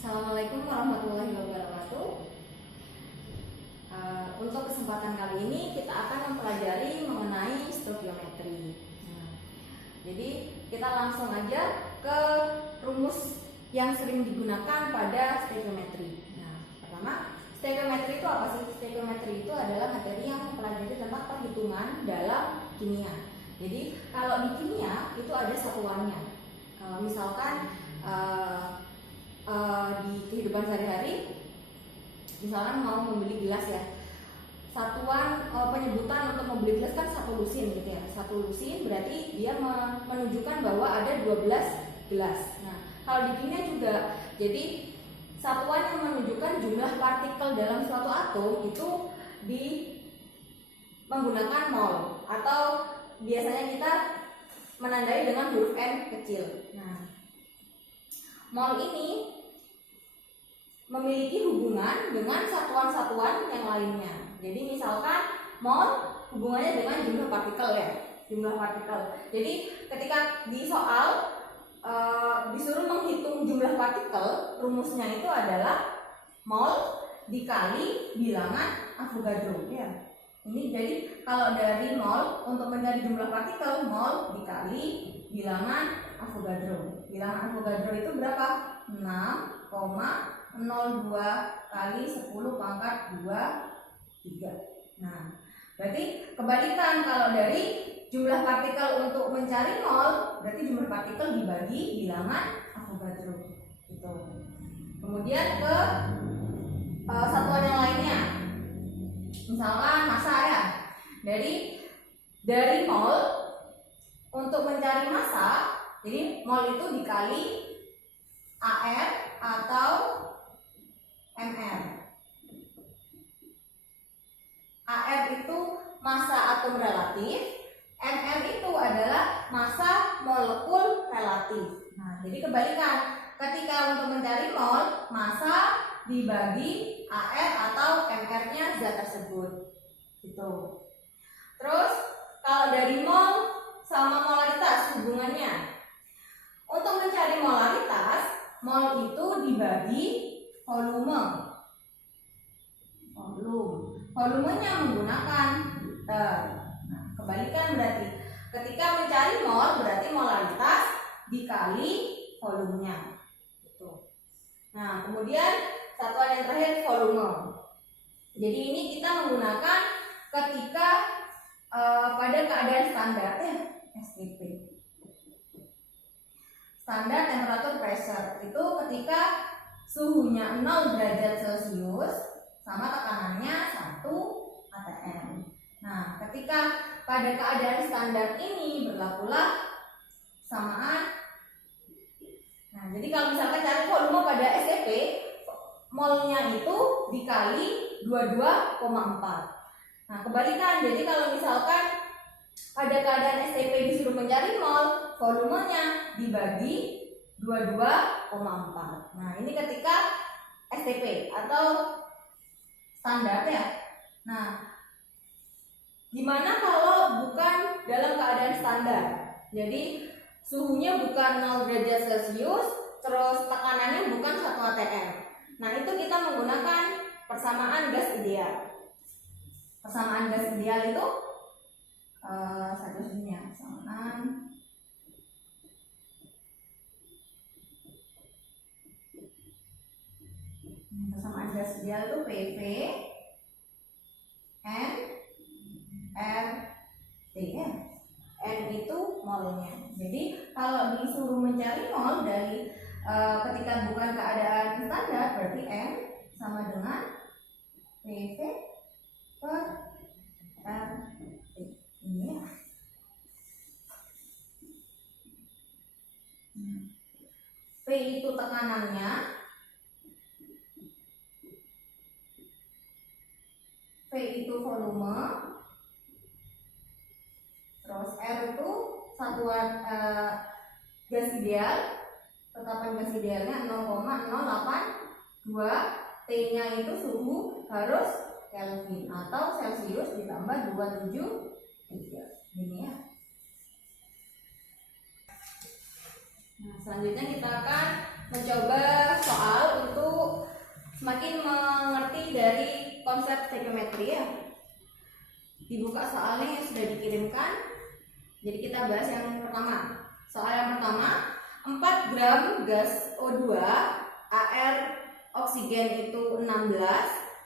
Assalamualaikum warahmatullahi wabarakatuh. Untuk kesempatan kali ini kita akan mempelajari mengenai stoikiometri. Jadi kita langsung aja ke rumus yang sering digunakan pada stoikiometri. Pertama, stoikiometri itu apa sih? Stoikiometri itu adalah materi yang mempelajari tentang perhitungan dalam kimia. Jadi kalau di kimia itu ada satuannya. Kalau misalkan di kehidupan sehari-hari, misalkan mau membeli gelas ya, satuan penyebutan untuk membeli gelas kan satu lusin gitu ya. Satu lusin berarti dia menunjukkan bahwa ada 12 gelas. Nah, kalau di kimia juga, jadi satuan yang menunjukkan jumlah partikel dalam suatu atom itu menggunakan mol, atau biasanya kita menandai dengan huruf n kecil. Nah, mol ini memiliki hubungan dengan satuan-satuan yang lainnya. Jadi misalkan mol hubungannya dengan jumlah partikel ya, jumlah partikel. Jadi ketika di soal disuruh menghitung jumlah partikel, rumusnya itu adalah mol dikali bilangan Avogadro ya. Ini jadi kalau dari mol untuk mencari jumlah partikel, mol dikali bilangan Avogadro. Bilangan Avogadro itu berapa? 6,02 kali 10 pangkat 23. Nah, berarti kebalikan, kalau dari jumlah partikel untuk mencari mol, berarti jumlah partikel dibagi bilangan Avogadro. Gitu. Kemudian ke satuan yang lainnya. Misalkan massa ya. Dari mol untuk mencari massa, jadi mol itu dikali AR atau MR. AR itu massa atom relatif, MR itu adalah massa molekul relatif. Nah, jadi kebalikan, ketika untuk mencari mol, massa dibagi AR atau MR-nya zat tersebut. Gitu. Terus kalau dari mol sama molaritas hubungannya, untuk mencari molaritas, mol itu dibagi volume. Volumenya menggunakan liter. Nah, kebalikan berarti ketika mencari mol berarti molaritas dikali volumenya. Gitu. Nah, kemudian satuan yang terakhir volume. Jadi ini kita menggunakan ketika pada keadaan standar ya, STP. Standar temperature pressure itu ketika suhunya 0 derajat Celcius sama tekanannya 1 atm. Nah, ketika pada keadaan standar ini berlakulah samaan. Nah, jadi kalau misalkan cari volume pada STP, molnya itu dikali 22,4. Nah, kebalikan, jadi kalau misalkan pada keadaan STP disuruh mencari mol, volumenya dibagi 22,4. Nah, ini ketika STP atau standar ya. Nah, gimana kalau bukan dalam keadaan standar? Jadi suhunya bukan 0 derajat Celcius, terus tekanannya bukan 1 atm. Nah, itu kita menggunakan persamaan gas ideal. Persamaan gas ideal itu satu satunya persamaan gas ideal itu PV N R T ya. N itu molnya. Jadi kalau disuruh mencari mol dari ketika bukan keadaan standar, berarti N sama dengan PV per RT. Ini ya. P itu tekanannya, V itu volume, terus R itu satuan gas ideal, tetapan gas idealnya 0,082, T-nya itu suhu harus Kelvin atau Celcius ditambah 273. Ini ya. Nah, selanjutnya kita akan mencoba soal untuk semakin mengerti dari konsep stoikiometri ya. Dibuka soalnya yang sudah dikirimkan. Jadi kita bahas yang pertama. Soal yang pertama, 4 gram gas O2 AR oksigen itu 16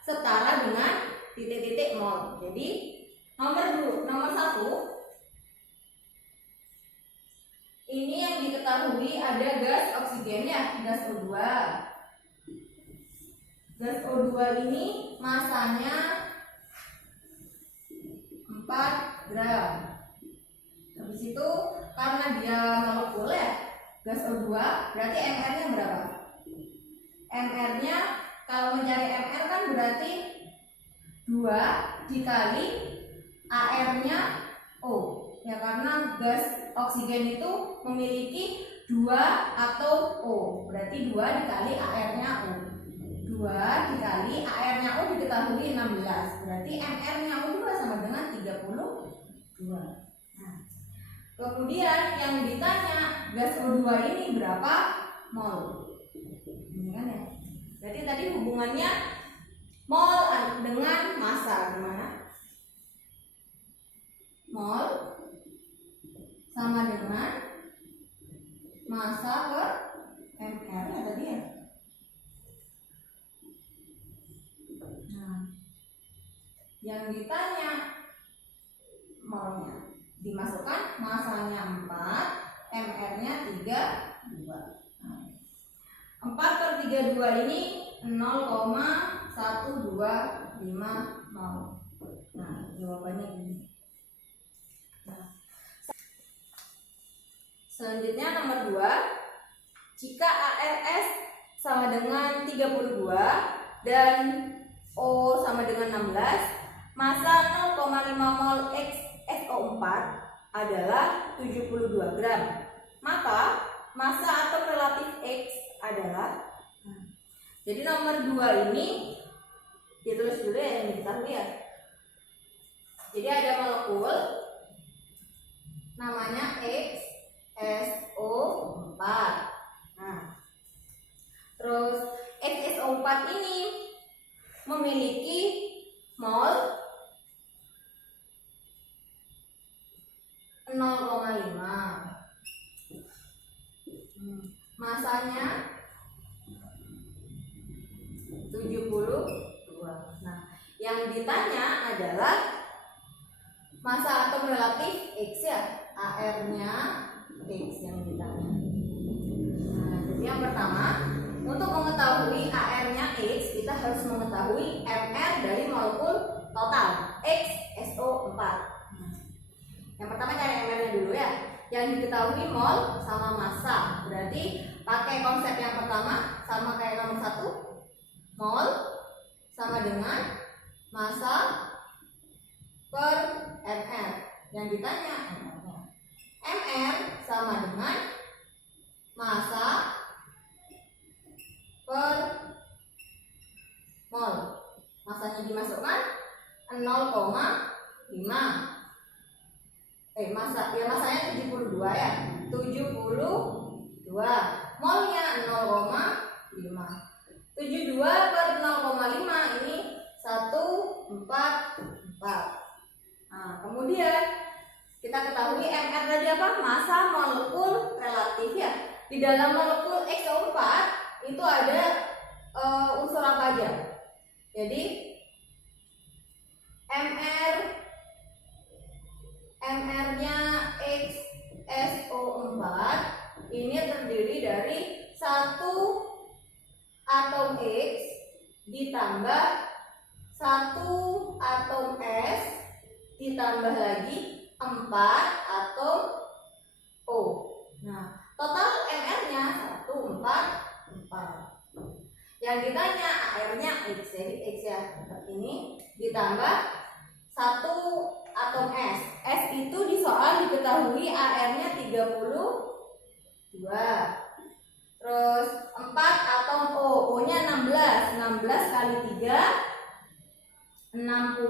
setara dengan titik-titik mol. Jadi nomor 1 ini yang diketahui ada gas oksigen ya, gas O2. Gas O2 ini masanya 4 gram. Habis itu karena dia molekul ya, gas O2 berarti MR-nya berapa? MR-nya kalau mencari MR kan berarti 2 dikali AR-nya O. Ya karena gas oksigen itu memiliki 2 atom O. Berarti 2 dikali AR-nya O. 2 dikali AR-nya O diketahui 16. Berarti MR-nya O juga sama dengan 32. Nah, kemudian yang ditanya gas O2 ini berapa mol? Ini kan ya. Berarti tadi hubungannya mol dengan massa gimana? Mol sama dengan massa per MR ya tadi ya. Nah, yang ditanya molnya dimasukkan, massanya 4, MR-nya 32. Nah, 4/32 ini 0,125 mol. Nah, jawabannya ini. Nah, selanjutnya nomor 2, jika ARS sama dengan 32 dan O sama dengan 16, massa 0,5 mol XSO4 adalah 72 gram. Maka massa atom relatif X adalah, jadi nomor 2 ini ditulis dulu ya yang diketahui ya. Jadi ada molekul namanya XSO4. Nah, terus XSO4 ini memiliki mol 0,5. Masanya 72. Nah, yang ditanya adalah massa atom relatif X ya, AR-nya X yang ditanya. Nah, jadi yang pertama, untuk mengetahui AR-nya X, kita harus mengetahui MR dari molekul total XSO4. Yang pertama cari MR-nya dulu ya. Yang diketahui mol sama massa. Berarti pakai konsep yang pertama sama kayak nomor 1. Mol sama dengan massa per MR. Yang ditanya MR-nya. MR sama dengan massa per mol. Massanya dimasukkan 0,5. Masanya 72 ya. 72. Molnya 0,5. 72/0,5 ini 144. Nah, kemudian kita ketahui MR tadi apa? Massa molekul relatif ya. Di dalam molekul XO4 itu ada unsur apa aja? Jadi MR-nya XSO4 ini terdiri dari 1 atom X ditambah 1 atom S ditambah lagi 4 atom O. Nah, total MR-nya 144. Yang ditanya AR-nya X, jadi X ya, ini ditambah 1 atom S. S itu di soal diketahui AR-nya 32. Terus 4 atom O, O-nya 16. 16 kali 3 64.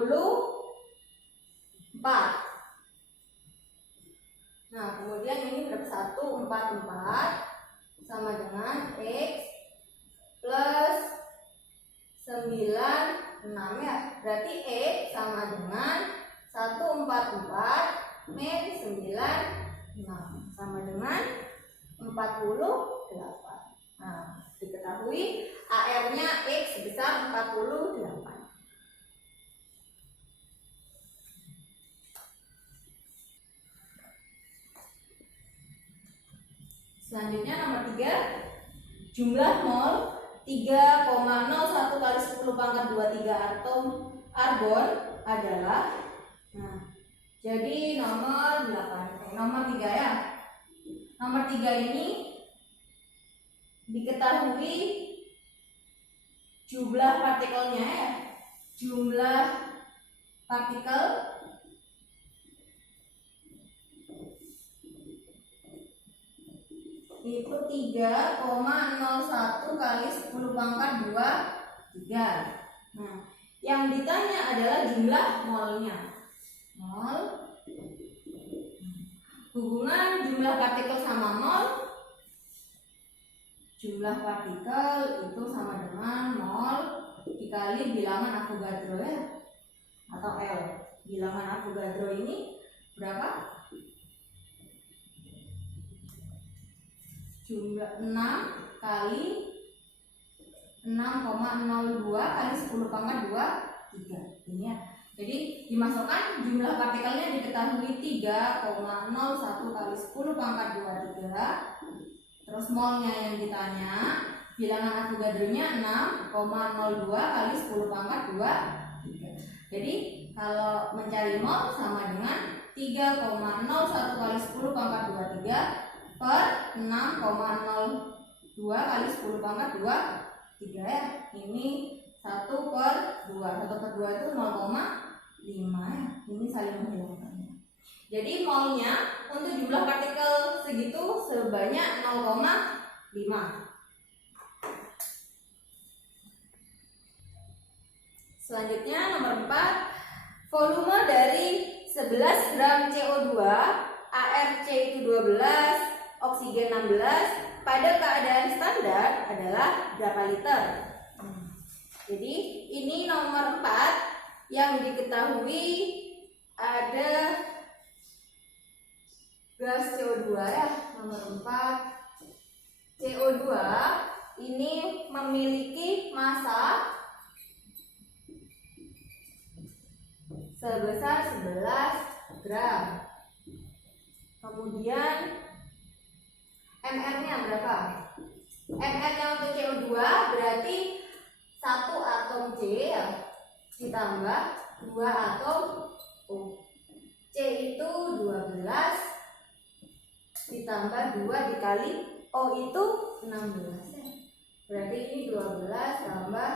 Nah, kemudian ini berapa? 144 sama dengan X plus 96 ya. Berarti E sama dengan 144 min 96 sama dengan 48. Nah, diketahui AR-nya X sebesar 48. Selanjutnya nomor 3, jumlah mol 3,01 kali 10 pangkat 23 atom argon adalah, nah, jadi nomor 3 ya. Nomor 3 ini diketahui jumlah partikelnya ya. Jumlah partikel itu 3,01 kali 10 pangkat 23. Nah, yang ditanya adalah jumlah molnya. Mol. Hubungan jumlah partikel sama mol. Jumlah partikel itu sama dengan mol dikali bilangan Avogadro ya, atau L. Bilangan Avogadro ini berapa? Jumlah 6 kali 6,02 kali 10 pangkat 23 ini ya. Jadi dimasukkan jumlah partikelnya diketahui 3,01 kali 10 pangkat 23. Terus molnya yang ditanya, bilangan Avogadro-nya 6,02 kali 10 pangkat 23. Jadi kalau mencari mol sama dengan 3,01 kali 10 pangkat 23 per 6,02 kali 10 pangkat 23 ya. Ini 1/2. 1/2 itu 0,5 ya. Ini saling menghilangkannya. Jadi molnya untuk jumlah partikel segitu sebanyak 0,5. Selanjutnya nomor 4, volume dari 11 gram CO2, ARC itu 12, oksigen 16, pada keadaan standar adalah berapa liter? Jadi ini nomor 4 yang diketahui ada gas CO2 ya. Nomor 4, CO2 ini memiliki massa sebesar 11 gram. Kemudian MR-nya berapa? MR-nya untuk CO2 berarti 1 atom C ya, ditambah 2 atom O. C itu 12 ditambah 2 dikali O itu 16 ya. Berarti ini 12 tambah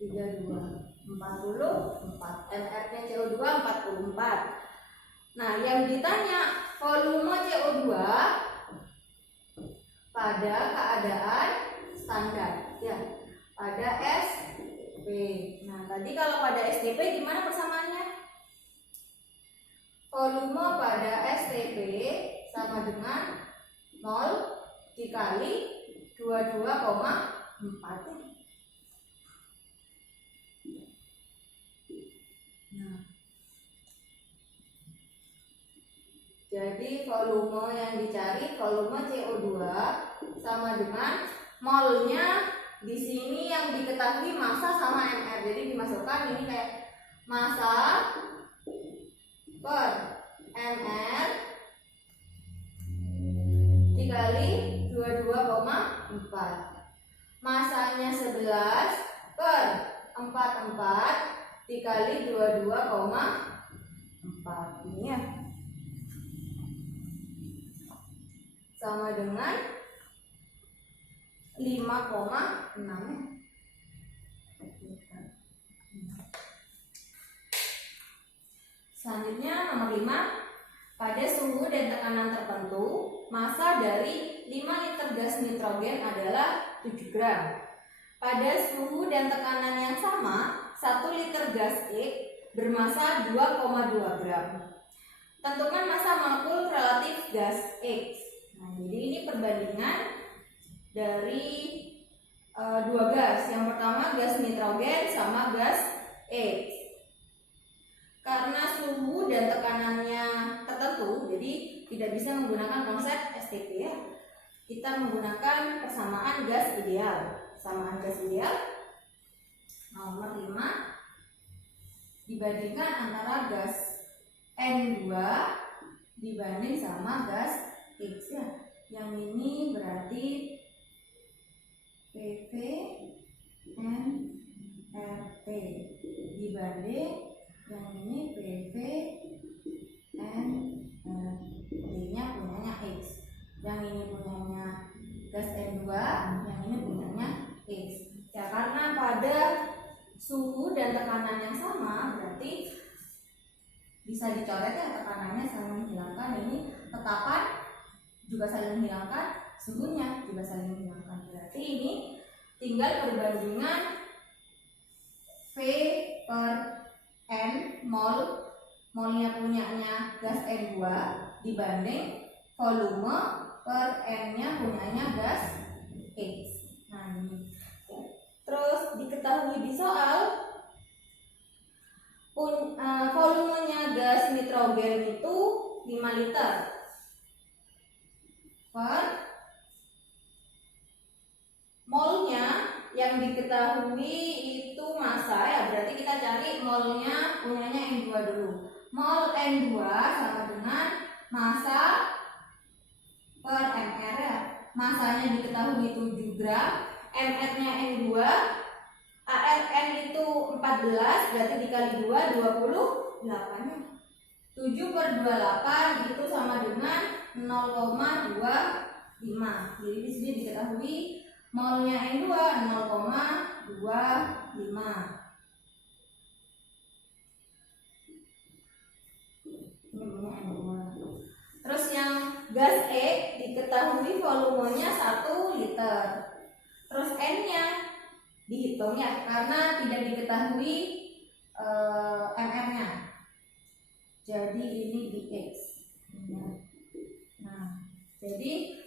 32, 44. MR-nya CO2 44. Nah, yang ditanya volume CO2 pada keadaan standar ya, pada STP. Nah, tadi kalau pada STP gimana persamaannya? Volume pada STP sama dengan 0 dikali 22,4 ya. Nah, jadi volume yang dicari volume CO2 sama dengan molnya. Di sini yang diketahui massa sama MR. Jadi dimasukkan ini kayak massa per MR dikali 22,4. Massanya 11 per 44 dikali 22,4. Ini ya. Sama dengan 5,6. Selanjutnya nomor 5, pada suhu dan tekanan tertentu massa dari 5 liter gas nitrogen adalah 7 gram. Pada suhu dan tekanan yang sama 1 liter gas X bermassa 2,2 gram. Tentukan massa molekul relatif gas X. Nah, jadi ini perbandingan dari 2 gas. gas. Yang pertama gas nitrogen sama gas X. Karena suhu dan tekanannya tertentu, jadi tidak bisa menggunakan konsep STP ya. Kita menggunakan persamaan gas ideal. Persamaan gas ideal nomor 5 dibandingkan antara gas N2 dibanding sama gas X ya. Yang ini berarti PV NRT dibanding yang ini PV NRT-nya punyanya X. Yang ini punyanya gas N2, yang ini punyanya X. Ya, karena pada suhu dan tekanan yang sama, berarti bisa dicoret ya, tekanannya saling menghilangkan, ini tetapan juga saling menghilangkan, suhunya juga saling menghilangkan. Berarti ini tinggal perbandingan V per N molnya punyanya gas N2 dibanding volume per N-nya punyanya gas X. Nah ini. Terus diketahui di soal volumenya gas nitrogen itu 5 liter per molnya yang diketahui itu massa ya, berarti kita cari molnya punyanya N2 dulu. Mol N2 sama dengan massa per mR ya. Massanya diketahui 7 gram, mR-nya N2, ARN itu 14, berarti dikali 2 28 ya. 7 per 28 itu sama dengan 0,25. Jadi di sini diketahui molnya N2 0,25. Ini punya N2. Terus yang gas E diketahui volumenya 1 liter. Terus N-nya dihitung ya, karena tidak diketahui mR-nya. Jadi ini di X. Nah, jadi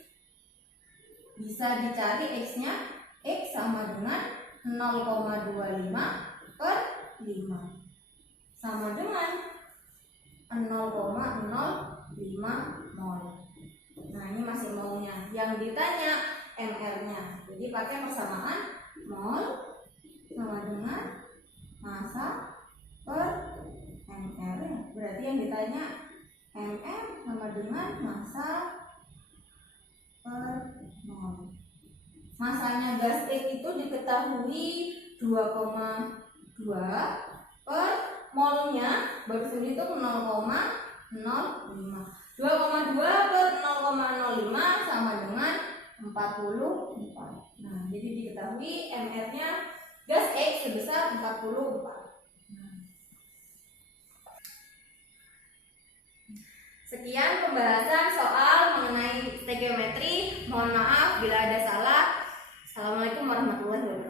bisa dicari X-nya. X sama dengan 0,25 per 5 sama dengan 0,05 mol. Nah ini masih molnya. Yang ditanya mR-nya. Jadi pakai persamaan mol sama dengan massa per mR. Berarti yang ditanya mR sama dengan massa per mol. Massanya gas X itu diketahui 2,2 per molnya baru itu 0,05. 2,2 per 0,05 sama dengan 44. Nah, jadi diketahui mR-nya gas X sebesar 44. Sekian pembahasan soal mengenai stoikiometri. Mohon maaf bila ada salah. Assalamualaikum warahmatullahi wabarakatuh.